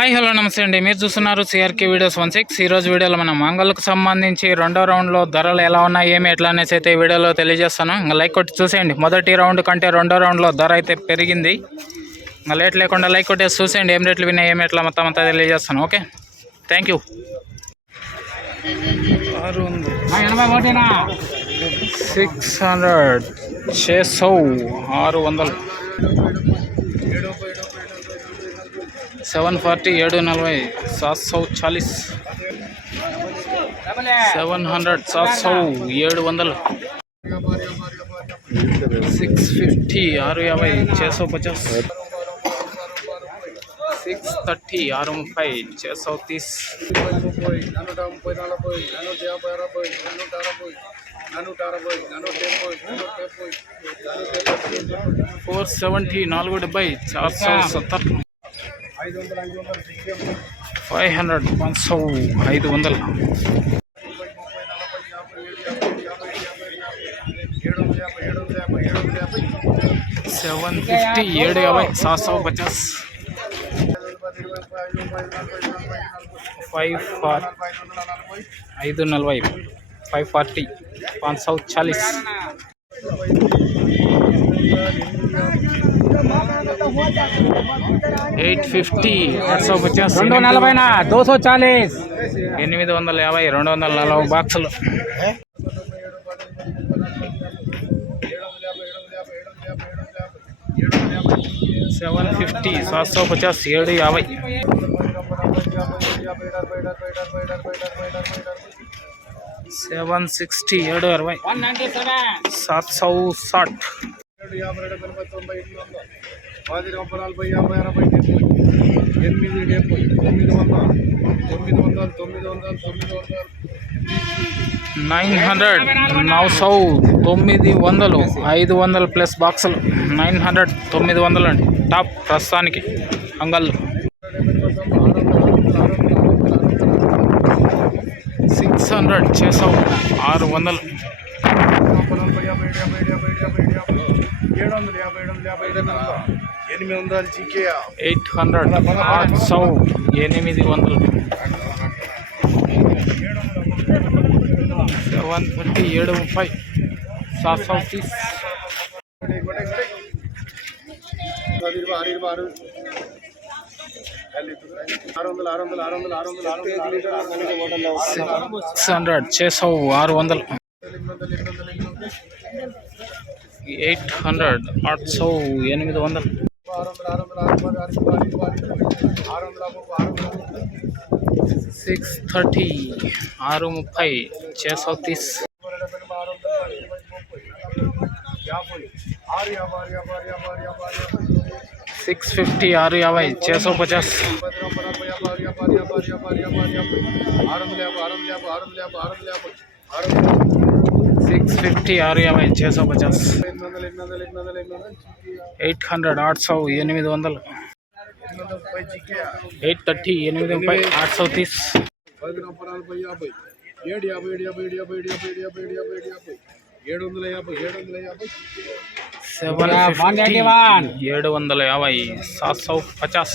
Hi hello నమస్తే అండి. మీరు చూస్తున్నారు సిఆర్కే వీడియోస్ వన్ సిక్స్ ఈరోజు వీడియోలో మనం మంగళకు సంబంధించి రెండో రౌండ్లో ధరలు ఎలా ఉన్నాయి ఏమి ఎట్లా అనేసి అయితే వీడియోలో తెలియజేస్తాను. ఇంకా లైక్ కొట్టి చూసేయండి. మొదటి రౌండ్ కంటే రెండో రౌండ్లో ధర అయితే పెరిగింది. ఇంకా లేట్ లేకుండా లైక్ కొట్టేసి చూసేయండి. ఏం రేట్లు విన్నాయి ఏమి ఎట్లా మొత్తం అంతా తెలియజేస్తాను. Okay? Thank you six hundred చేసౌ. ఆరు వందలు. సెవెన్ ఫార్టీ ఏడు నలభై సాత్ సౌ చాలీస్. సెవెన్ హండ్రెడ్ సాత్ సౌ ఏడు వందలు. సిక్స్ ఫిఫ్టీ ఆరు యాభై చేసో పచాస్. సిక్స్ థర్టీ ఆరు ముప్పై చేసో తీస్. ఫోర్ సెవెంటీ నాలుగు డెబ్బై చార్ సౌ సత్తర్. ఫైవ్ హండ్రెడ్ పంచౌ ఐదు వందల. సెవెన్ ఫిఫ్టీ ఏడు యాభై సాత్ పచాస్ ఫైవ్ ఫార్ ఐదు నలభై ఫైవ్ ఫార్టీ పాంచ్ సౌ చాలీస్. ఎయిట్ ఫిఫ్టీ ఆరు సో పచాస్ రెండు నలభై నా దోసో చాలీస్ ఎనిమిది వందల యాభై రెండు వందల నలభై బాక్సులు సెవెన్ ఫిఫ్టీ సాత్ సో పచాస్ ఏడు యాభై सेवन सिक्स्टी एड अरवे सात सौ साठ పది ముప్పై నలభై యాభై అరవై డెబ్బై ఎనిమిది డెబ్బై తొమ్మిది వందలు తొమ్మిది వందలు తొమ్మిది వందలు తొమ్మిది వందలు. నైన్ హండ్రెడ్ నౌ సౌ తొమ్మిది వందలు ఐదు వందలు ప్లస్ బాక్సులు. నైన్ హండ్రెడ్ తొమ్మిది వందలు అండి. టాప్ ప్రస్తుతానికి అంగల్. సిక్స్ హండ్రెడ్ చేసావు ఆరు వందలు. ఏడు వందలు యాభై ఏడు వందలు యాభై ఎనిమిది వందలు జీకే ఎయిట్ హండ్రెడ్ ఆరు సౌ ఎనిమిది వందలు సెవెన్ థర్టీ ఏడు ముప్పై సాత్ సౌ తీస్ ఆరు వందలు ఆరు వందలు ఆరు వందలు ఆరు వందలు ఆరు వందలు ఆరు వందలు సిక్స్ హండ్రెడ్ చేసావు ఆరు వందలు ఎయిట్ హండ్రెడ్ ఆరు సౌ ఎనిమిది వందలు ఆరు ఆరు ఆరు ఆరు ఆరు సిక్స్ థర్టీ ఆరు ముప్పై చేసావు తీస్ యాభై ఆరు యాభై సిక్స్ ఫిఫ్టీ ఆరు యాభై చేసావు పచాస్ సిక్స్ ఫిఫ్టీ ఆరు యాభై చేసావు పచాస్ ఎయిట్ హండ్రెడ్ ఆరు సౌ ఎనిమిది వందలు. ఎయిట్ థర్టీ ఎనిమిది ముప్పై ఆరు సౌ తీస్. ఏడు యాభై ఏడు యాభై ఏడు యాభై ఏడు యాభై ఏడు యాభై ఏడు యాభై ఏడు యాభై ఏడు వందల యాభై ఏడు వందల యాభై సెవెన్ ఏడు వందల యాభై సాత్ సౌ పచాస్.